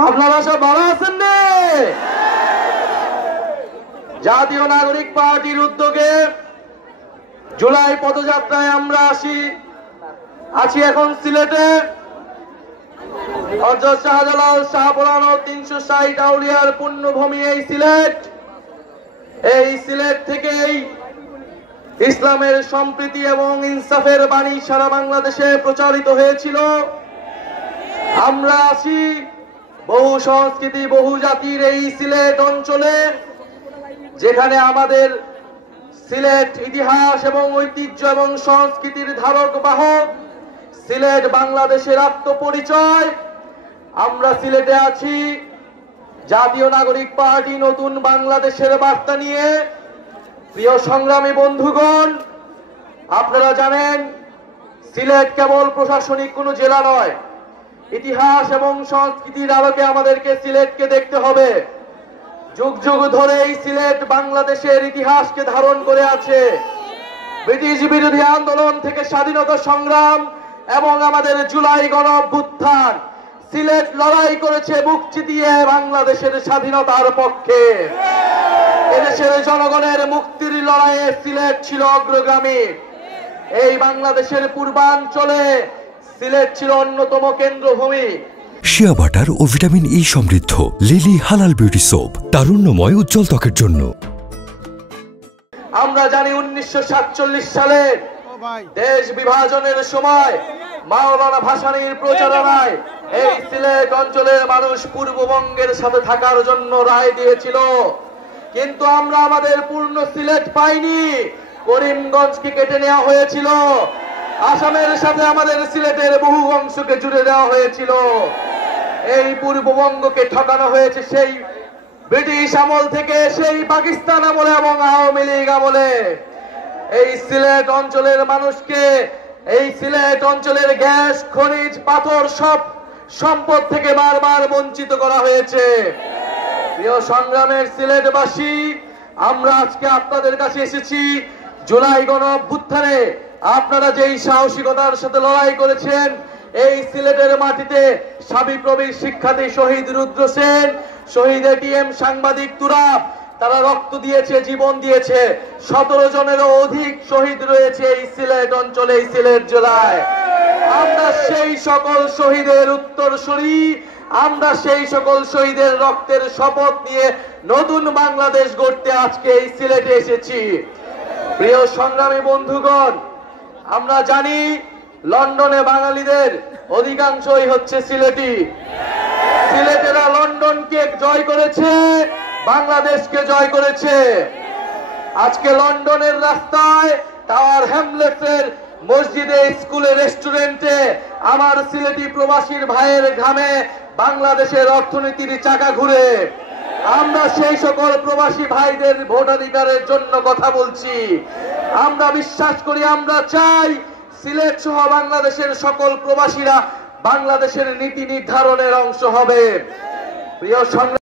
আপনারা সব ভালো আছেন রে? জাতীয় নাগরিক পার্টির উদ্যোগে জুলাই পদযাত্রায় আমরা আছি এখন সিলেটে। হযরত শাহজালাল শাহপরান 360 আউলিয়ার পুণ্যভূমি এই সিলেট। এই সিলেট থেকেই ইসলামের সম্প্রীতি এবং ইনসাফের বাণী সারা বাংলাদেশে প্রচারিত হয়েছিল। আমরা আছি বহু সংস্কৃতি বহু জাতির এই সিলেট অঞ্চলে, যেখানে আমাদের সিলেট ইতিহাস এবং ঐতিহ্য এবং সংস্কৃতির ধারক বাহক। সিলেট বাংলাদেশের আত্মপরিচয়। আমরা সিলেটে আছি জাতীয় নাগরিক পার্টি নতুন বাংলাদেশের বার্তা নিয়ে। প্রিয় সংগ্রামী বন্ধুগণ, আপনারা জানেন সিলেট কেবল প্রশাসনিক কোনো জেলা নয়। ইতিহাস এবং সংস্কৃতির আলোকে আমাদেরকে সিলেটকে দেখতে হবে। যুগ যুগ ধরে এই সিলেট বাংলাদেশের ইতিহাসকে ধারণ করে আছে। ব্রিটিশ বিরোধী আন্দোলন থেকে স্বাধীনতা সংগ্রাম এবং আমাদের জুলাই গণ অভ্যুত্থান, সিলেট লড়াই করেছে বুক চিতিয়ে বাংলাদেশের স্বাধীনতার পক্ষে। এদেশের জনগণের মুক্তির লড়াইয়ে সিলেট ছিল অগ্রগামী। এই বাংলাদেশের পূর্বাঞ্চলে সিলেট ছিল অন্যতম কেন্দ্রভূমি। শিয়া বাটার ও ভিটামিন ই সমৃদ্ধ লিলি হালাল বিউটি সোপ, তারুণ্যময় উজ্জ্বল ত্বকের জন্য। আমরা জানি 1947 সালে দেশ বিভাজনের সময় মাওলানা ভাসানীর প্রচারণায় এই সিলেট অঞ্চলের মানুষ পূর্ববঙ্গের সাথে থাকার জন্য রায় দিয়েছিল। কিন্তু আমরা আমাদের পূর্ণ সিলেট পাইনি। করিমগঞ্জকে কেটে নেওয়া হয়েছিল। আসামের সাথে আমাদের সিলেটের বহু অংশকে জুড়ে দেওয়া হয়েছিল। এই পূর্ববঙ্গকে ঠকানো হয়েছে সেই ব্রিটিশ আমল থেকে, সেই পাকিস্তান আমলে এবং আওয়ামী লীগ আমলে। এই সিলেট অঞ্চলের মানুষকে, এই সিলেট অঞ্চলের গ্যাস খনিজ পাথর সব সম্পদ থেকে বারবার বঞ্চিত করা হয়েছে। প্রিয় সংগ্রামের সিলেটবাসী, আমরা আজকে আপনাদের কাছে এসেছি জুলাই গণ অভ্যুত্থানে আপনারা যেই সাহসিকতার সাথে লড়াই করেছেন। এই সিলেটের মাটিতে সাবিপ্রবির শিক্ষার্থী শহীদ রুদ্র সেন, শহীদ এটিএম সাংবাদিক তুরাব, তারা রক্ত দিয়েছে, জীবন দিয়েছে। 17 জনেরও অধিক শহীদ রয়েছে এই সিলেট অঞ্চলে, এই সিলেট জেলায়। আমরা সেই সকল শহীদের উত্তরসূরি, আমরা সেই সকল শহীদের রক্তের শপথ নিয়ে নতুন বাংলাদেশ গড়তে আজকে এই সিলেটে এসেছি। প্রিয় সংগ্রামী বন্ধুগণ, আমরা জানি লন্ডনে বাঙালিদের অধিকাংশই হচ্ছে সিলেটি। সিলেটেরা লন্ডনকে জয় করেছে, বাংলাদেশকে জয় করেছে। আজকে লন্ডনের রাস্তায়, টাওয়ার হ্যামলেটসের মসজিদে, স্কুলে, রেস্টুরেন্টে আমার সিলেটি প্রবাসীর ভাইয়ের ঘামে বাংলাদেশের অর্থনীতির চাকা ঘুরে। আমরা সেই সকল প্রবাসী ভাইদের ভোটাধিকারের জন্য কথা বলছি। আমরা বিশ্বাস করি, আমরা চাই সিলেট সহ বাংলাদেশের সকল প্রবাসীরা বাংলাদেশের নীতি নির্ধারণের অংশ হবে। প্রিয় সংগ্রাম